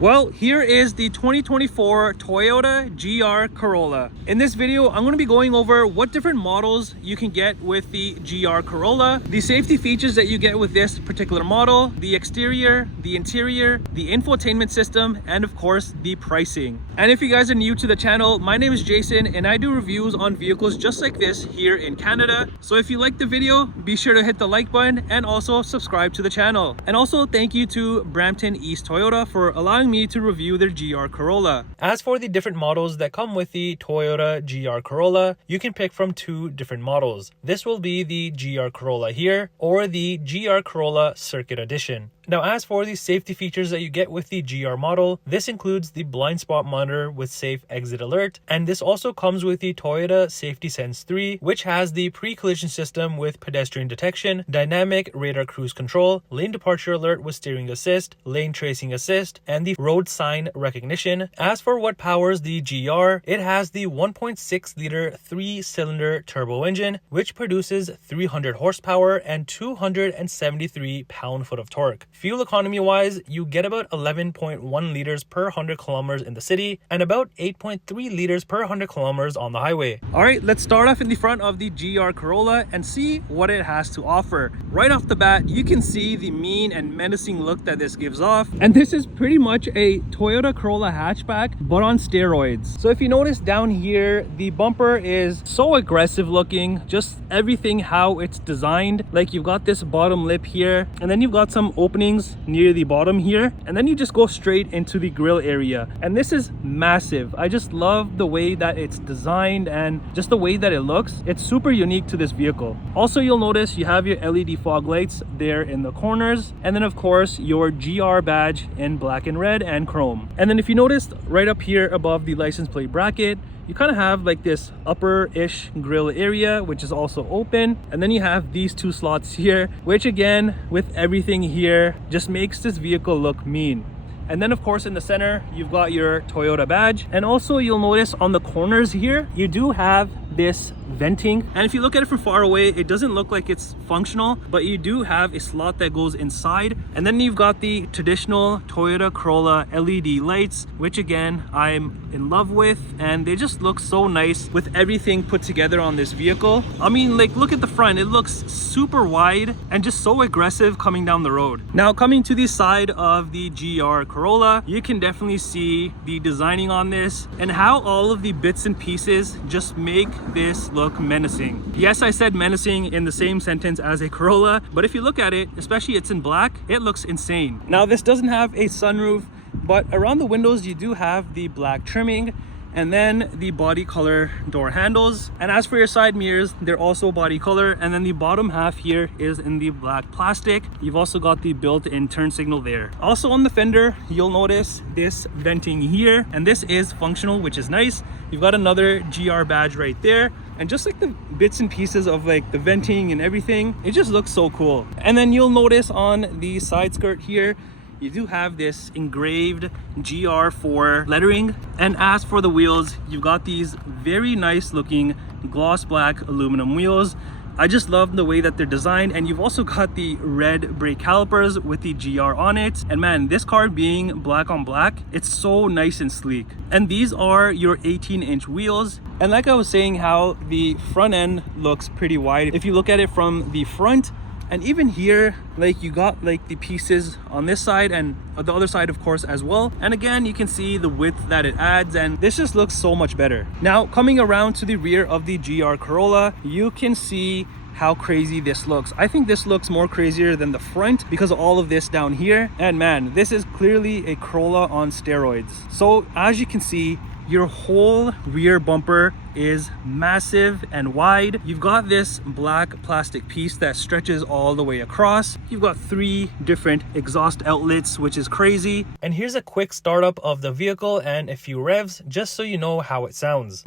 Well, here is the 2024 Toyota GR Corolla. In this video, I'm going to be going over what different models you can get with the GR Corolla, the safety features that you get with this particular model, the exterior, the interior, the infotainment system, and of course, the pricing. And if you guys are new to the channel, my name is Jason and I do reviews on vehicles just like this here in Canada. So if you like the video, be sure to hit the like button and also subscribe to the channel. And also thank you to Brampton East Toyota for allowing me to review their GR Corolla. As for the different models that come with the Toyota GR Corolla, you can pick from two different models. This will be the GR Corolla here or the GR Corolla Circuit Edition. Now, as for the safety features that you get with the GR model, this includes the blind spot monitor with safe exit alert, and this also comes with the Toyota Safety Sense 3, which has the pre-collision system with pedestrian detection, dynamic radar cruise control, lane departure alert with steering assist, lane tracing assist, and the road sign recognition. As for what powers the GR, it has the 1.6 liter 3-cylinder turbo engine, which produces 300 horsepower and 273 pound-foot of torque. Fuel economy wise, you get about 11.1 liters per 100 kilometers in the city and about 8.3 liters per 100 kilometers on the highway. All right, let's start off in the front of the GR Corolla and see what it has to offer. Right off the bat, you can see the mean and menacing look that this gives off. And this is pretty much a Toyota Corolla hatchback, but on steroids. So if you notice down here, the bumper is so aggressive looking, just everything how it's designed. Like you've got this bottom lip here, and then you've got some openings near the bottom here, and then you just go straight into the grille area, and this is massive. I just love the way that it's designed and just the way that it looks. It's super unique to this vehicle. Also, you'll notice you have your LED fog lights there in the corners, and then of course your GR badge in black and red and chrome. And then if you noticed right up here above the license plate bracket, you kind of have like this upper-ish grille area, which is also open. And then you have these two slots here, which again, with everything here, just makes this vehicle look mean. And then of course in the center, you've got your Toyota badge. And also you'll notice on the corners here, you do have this venting, and if you look at it from far away, it doesn't look like it's functional, but you do have a slot that goes inside. And then you've got the traditional Toyota Corolla LED lights, which again I'm in love with, and they just look so nice with everything put together on this vehicle. I mean, like, look at the front, it looks super wide and just so aggressive coming down the road. Now coming to the side of the GR Corolla, you can definitely see the designing on this and how all of the bits and pieces just make this look menacing. Yes, I said menacing in the same sentence as a Corolla, but if you look at it, especially it's in black, it looks insane. Now this doesn't have a sunroof, but around the windows you do have the black trimming, and then the body color door handles. And as for your side mirrors, they're also body color, and then the bottom half here is in the black plastic. You've also got the built-in turn signal there. Also on the fender, you'll notice this venting here, and this is functional, which is nice. You've got another GR badge right there, and just like the bits and pieces of like the venting and everything, it just looks so cool. And then you'll notice on the side skirt here, you do have this engraved GR4 lettering. And as for the wheels, you've got these very nice looking gloss black aluminum wheels. I just love the way that they're designed, and you've also got the red brake calipers with the GR on it. And man, this car being black on black, it's so nice and sleek. And these are your 18-inch wheels. And like I was saying, how the front end looks pretty wide. If you look at it from the front, and even here, like you got like the pieces on this side and the other side of course as well. And again, you can see the width that it adds, and this just looks so much better. Now coming around to the rear of the GR Corolla, you can see how crazy this looks. I think this looks more crazier than the front because of all of this down here. And man, this is clearly a Corolla on steroids. So as you can see, your whole rear bumper is massive and wide. You've got this black plastic piece that stretches all the way across. You've got 3 different exhaust outlets, which is crazy. And here's a quick startup of the vehicle and a few revs, just so you know how it sounds.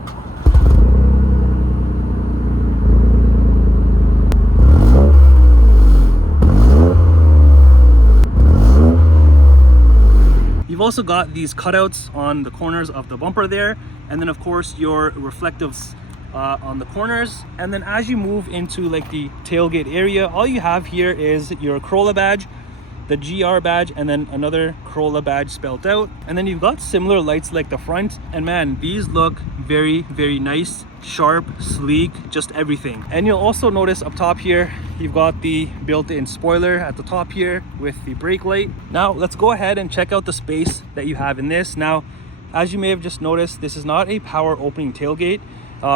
You've also got these cutouts on the corners of the bumper there, and then of course your reflectives on the corners. And then as you move into like the tailgate area, all you have here is your Corolla badge, the GR badge, and then another Corolla badge spelled out. And then you've got similar lights like the front, and man, these look very, very nice, sharp, sleek, just everything. And you'll also notice up top here, you've got the built-in spoiler at the top here with the brake light. Now let's go ahead and check out the space that you have in this. Now, as you may have just noticed, this is not a power opening tailgate.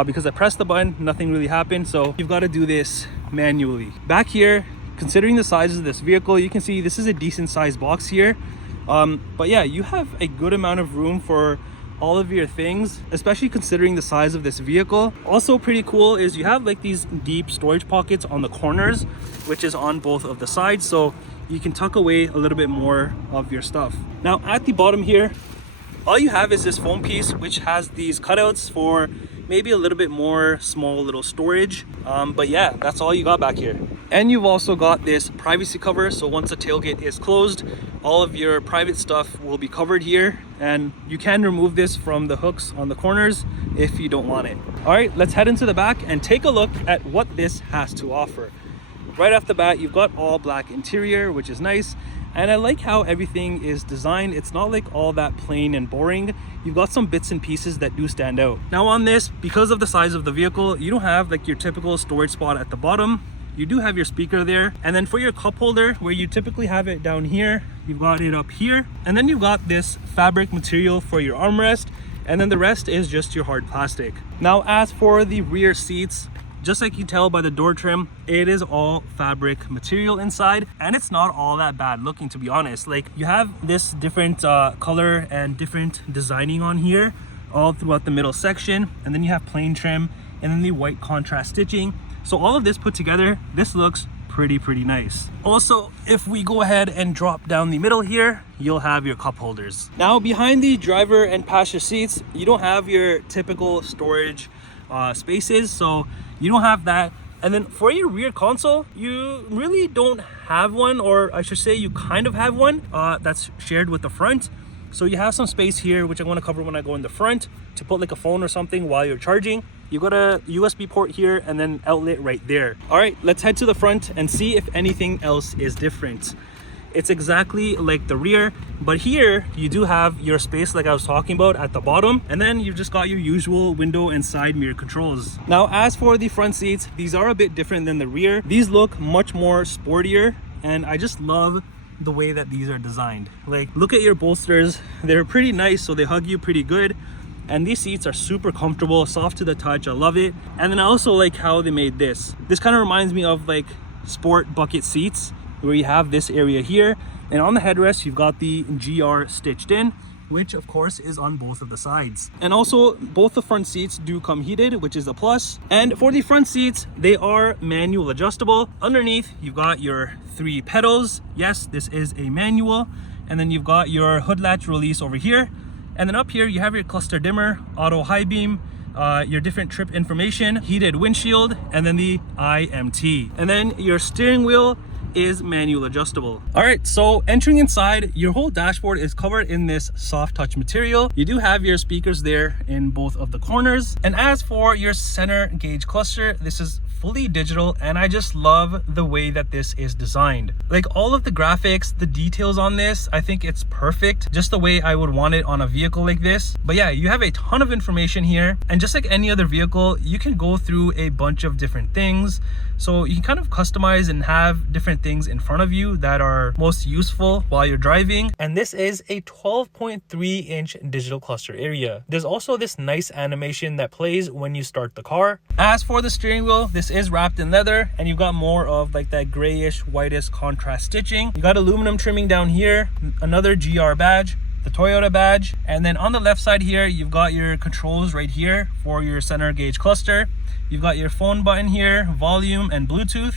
Because I pressed the button, nothing really happened, so you've got to do this manually. Back here, considering the size of this vehicle, you can see this is a decent sized box here. But yeah, you have a good amount of room for all of your things, especially considering the size of this vehicle. Also pretty cool is you have like these deep storage pockets on the corners, which is on both of the sides, so you can tuck away a little bit more of your stuff. Now at the bottom here, all you have is this foam piece, which has these cutouts for maybe a little bit more small little storage. But yeah, that's all you got back here. And you've also got this privacy cover, so once the tailgate is closed, all of your private stuff will be covered here, and you can remove this from the hooks on the corners if you don't want it. All right, let's head into the back and take a look at what this has to offer. Right off the bat, you've got all black interior, which is nice. And I like how everything is designed. It's not like all that plain and boring. You've got some bits and pieces that do stand out. Now on this, because of the size of the vehicle, you don't have like your typical storage spot at the bottom. You do have your speaker there. And then for your cup holder, where you typically have it down here, you've got it up here. And then you've got this fabric material for your armrest. And then the rest is just your hard plastic. Now, as for the rear seats, just like you tell by the door trim, it is all fabric material inside, and it's not all that bad looking, to be honest. Like, you have this different color and different designing on here all throughout the middle section, and then you have plain trim and then the white contrast stitching. So all of this put together, this looks pretty nice. Also, if we go ahead and drop down the middle here, you'll have your cup holders. Now behind the driver and passenger seats, you don't have your typical storage spaces, so you don't have that. And then for your rear console, you really don't have one, or I should say you kind of have one that's shared with the front. So you have some space here, which I'm going to cover when I go in the front, to put like a phone or something while you're charging. You got a USB port here and then outlet right there. All right, let's head to the front and see if anything else is different. It's exactly like the rear, but here you do have your space like I was talking about at the bottom, and then you've just got your usual window and side mirror controls. Now, as for the front seats, these are a bit different than the rear. These look much more sportier, and I just love the way that these are designed. Like, look at your bolsters. They're pretty nice, so they hug you pretty good. And these seats are super comfortable, soft to the touch. I love it. And then I also like how they made this. This kind of reminds me of like sport bucket seats, where you have this area here, and on the headrest you've got the GR stitched in, which of course is on both of the sides. And also both the front seats do come heated, which is a plus. And for the front seats, they are manual adjustable. Underneath you've got your 3 pedals. Yes, this is a manual. And then you've got your hood latch release over here, and then up here you have your cluster dimmer, auto high beam, your different trip information, heated windshield, and then the IMT. And then your steering wheel is manual adjustable. All right, so entering inside, your whole dashboard is covered in this soft touch material. You do have your speakers there in both of the corners. And as for your center gauge cluster, this is fully digital, and I just love the way that this is designed. Like, all of the graphics, the details on this, I think it's perfect, just the way I would want it on a vehicle like this. But yeah, you have a ton of information here, and just like any other vehicle, you can go through a bunch of different things. So you can kind of customize and have different things in front of you that are most useful while you're driving. And this is a 12.3 inch digital cluster area. There's also this nice animation that plays when you start the car. As for the steering wheel, this is wrapped in leather, and you've got more of like that grayish whitish contrast stitching. You got aluminum trimming down here, another GR badge, the Toyota badge, and then on the left side here you've got your controls right here for your center gauge cluster. You've got your phone button here, volume and Bluetooth.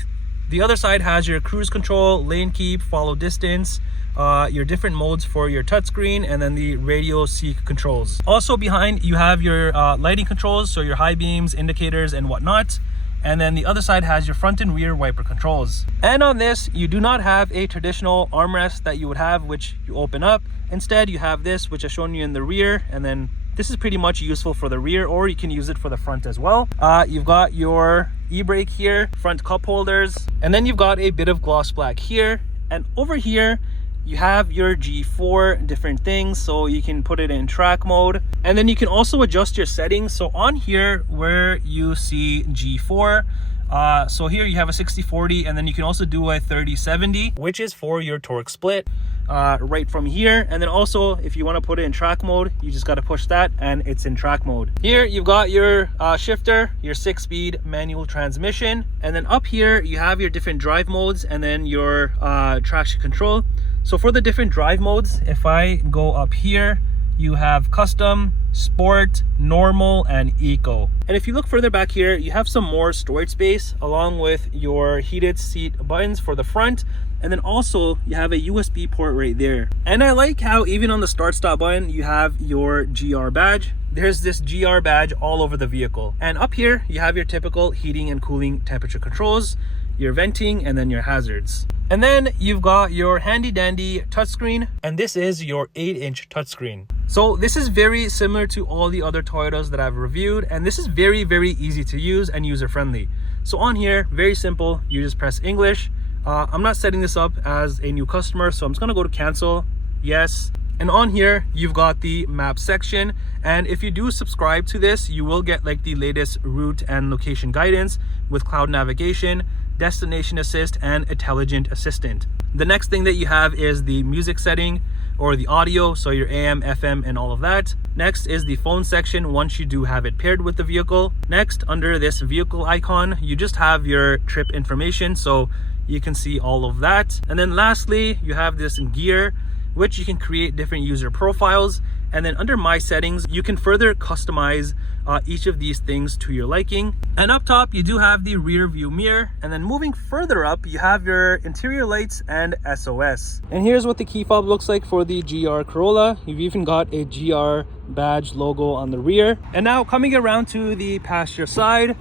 The other side has your cruise control, lane keep, follow distance, your different modes for your touchscreen, and then the radio seek controls. Also behind you have your lighting controls, so your high beams, indicators, and whatnot. And then the other side has your front and rear wiper controls. And on this, you do not have a traditional armrest that you would have, which you open up. Instead, you have this, which I've shown you in the rear, and then this is pretty much useful for the rear, or you can use it for the front as well. You've got your e-brake here, front cup holders, and then you've got a bit of gloss black here, And over here, you have your G4 different things, so you can put it in track mode, and then you can also adjust your settings. So on here where you see G4, so here you have a 60/40, and then you can also do a 30/70, which is for your torque split right from here. And then also if you want to put it in track mode, you just got to push that and it's in track mode. Here you've got your shifter, your 6-speed manual transmission, and then up here you have your different drive modes and then your traction control. So for the different drive modes, if I go up here, you have custom, sport, normal, and eco. And if you look further back here, you have some more storage space along with your heated seat buttons for the front. And then also you have a USB port right there. And I like how even on the start stop button, you have your GR badge. There's this GR badge all over the vehicle. And up here, you have your typical heating and cooling temperature controls, your venting, and then your hazards. And then you've got your handy dandy touchscreen, and this is your 8-inch touchscreen. So this is very similar to all the other Toyotas that I've reviewed, and this is very, very easy to use and user friendly. So on here, very simple, you just press English. I'm not setting this up as a new customer, so I'm just gonna go to cancel, yes. And on here, you've got the map section. And if you do subscribe to this, you will get like the latest route and location guidance with cloud navigation, destination assist, and intelligent assistant. The next thing that you have is the music setting or the audio, so your AM, FM, and all of that. Next is the phone section once you do have it paired with the vehicle. Next, under this vehicle icon, you just have your trip information, so you can see all of that. And then lastly, you have this gear, which you can create different user profiles. And then under my settings, you can further customize each of these things to your liking. And up top, you do have the rear view mirror. And then moving further up, you have your interior lights and SOS. And here's what the key fob looks like for the GR Corolla. You've even got a GR badge logo on the rear. And now coming around to the passenger side,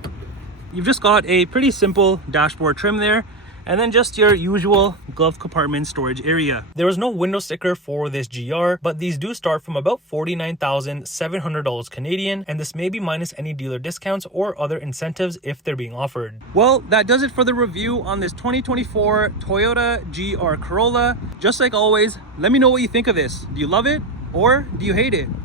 you've just got a pretty simple dashboard trim there, and then just your usual glove compartment storage area. There was no window sticker for this GR, but these do start from about $49,700 Canadian, and this may be minus any dealer discounts or other incentives if they're being offered. Well, that does it for the review on this 2024 Toyota GR Corolla. Just like always, let me know what you think of this. Do you love it or do you hate it?